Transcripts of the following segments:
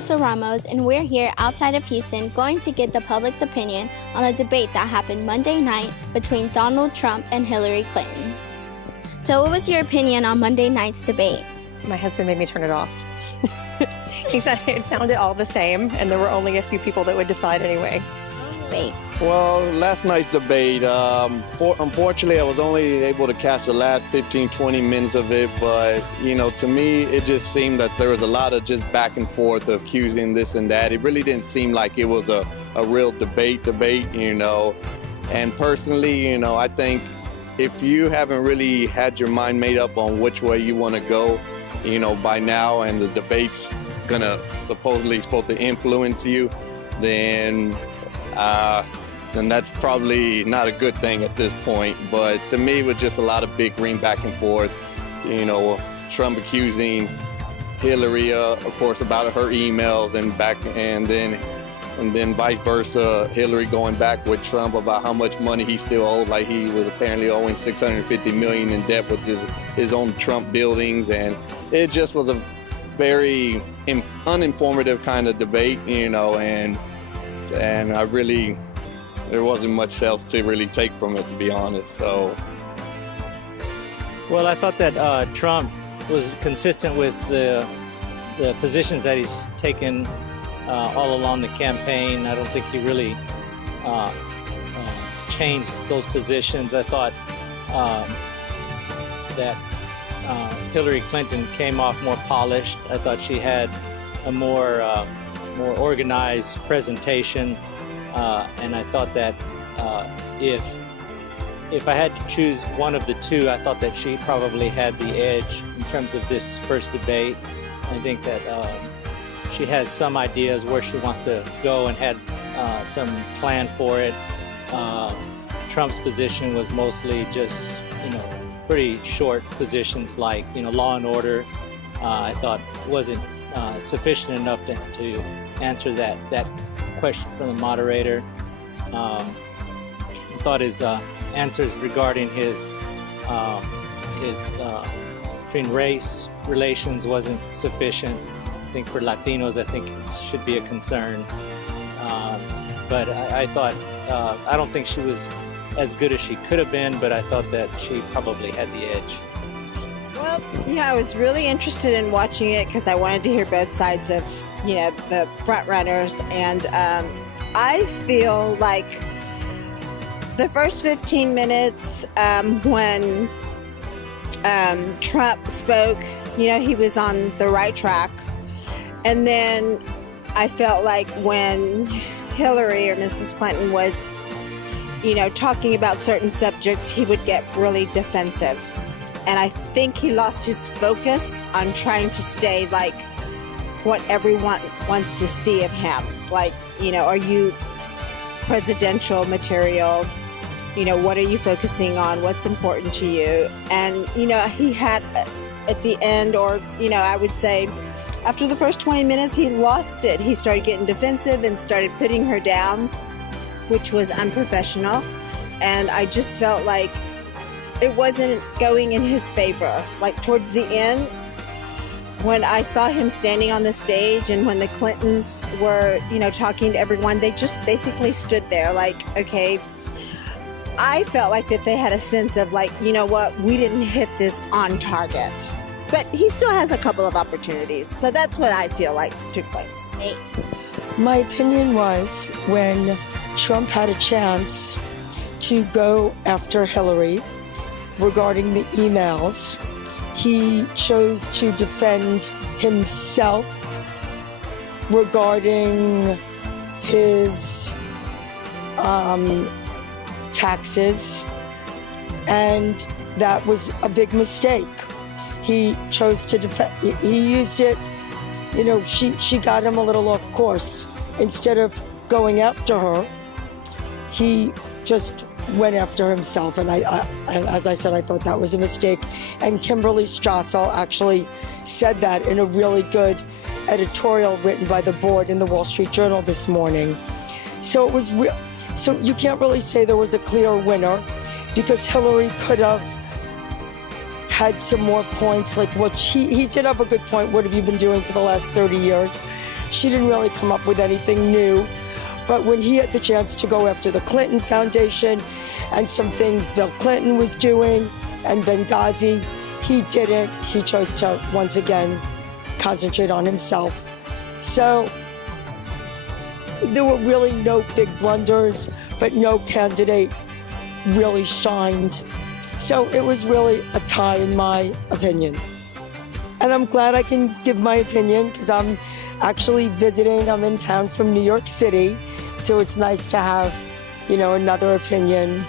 Vanessa Ramos, and we're here outside of Houston going to get the public's opinion on the debate that happened Monday night between Donald Trump and Hillary Clinton. So what was your opinion on Monday night's debate? My husband made me turn it off. He said it sounded all the same, and there were only a few people that would decide anyway. Wait. Well, last night's debate, unfortunately, I was only able to catch the last 15-20 minutes of it, but, to me, it just seemed that there was a lot of just back and forth, accusing this and that. It really didn't seem like it was a real debate, and personally, I think if you haven't really had your mind made up on which way you want to go, by now, and the debate's supposed to influence you, then that's probably not a good thing at this point. But to me, it was just a lot of bickering back and forth. Trump accusing Hillary, of course, about her emails, and then vice versa. Hillary going back with Trump about how much money he still owed, like he was apparently owing $650 million in debt with his own Trump buildings, and it just was a very uninformative kind of debate, and I really, there wasn't much else to really take from it, to be honest. So, well, I thought that Trump was consistent with the positions that he's taken all along the campaign. I don't think he really changed those positions. I thought that Hillary Clinton came off more polished. I thought she had a more organized presentation, and I thought that if I had to choose one of the two, I thought that she probably had the edge in terms of this first debate. I think that she has some ideas where she wants to go and had some plan for it. Trump's position was mostly just, pretty short positions like, law and order. I thought wasn't sufficient enough to answer that question from the moderator. I thought his answers regarding his between race relations wasn't sufficient. I think for Latinos, I think it should be a concern. But I thought, I don't think she was as good as she could have been, but I thought that she probably had the edge. Well, I was really interested in watching it because I wanted to hear both sides of, the front runners. And I feel like the first 15 minutes when Trump spoke, he was on the right track. And then I felt like when Hillary or Mrs. Clinton was, talking about certain subjects, he would get really defensive. And I think he lost his focus on trying to stay like what everyone wants to see of him. Like, are you presidential material? What are you focusing on? What's important to you? And, he had at the end, or, I would say after the first 20 minutes, he lost it. He started getting defensive and started putting her down, which was unprofessional. And I just felt like it wasn't going in his favor. Like towards the end, when I saw him standing on the stage and when the Clintons were, talking to everyone, they just basically stood there like, okay. I felt like that they had a sense of like, what, we didn't hit this on target. But he still has a couple of opportunities. So that's what I feel like took place. My opinion was when Trump had a chance to go after Hillary regarding the emails, he chose to defend himself regarding his taxes, and that was a big mistake. He chose to defend, he used it, she got him a little off course. Instead of going after her, he just went after himself, and as I said, I thought that was a mistake. And Kimberly Strassel actually said that in a really good editorial written by the board in the Wall Street Journal this morning. So it was real. So you can't really say there was a clear winner, because Hillary could have had some more points, like what he did have a good point. What have you been doing for the last 30 years? She didn't really come up with anything new. But when he had the chance to go after the Clinton Foundation and some things Bill Clinton was doing and Benghazi, he didn't. He chose to, once again, concentrate on himself. So there were really no big blunders, but no candidate really shined. So it was really a tie in my opinion. And I'm glad I can give my opinion because I'm actually visiting. I'm in town from New York City. So it's nice to have, another opinion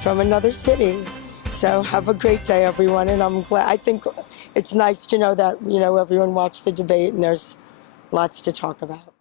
from another city. So have a great day, everyone. And I'm glad, I think it's nice to know that, everyone watched the debate and there's lots to talk about.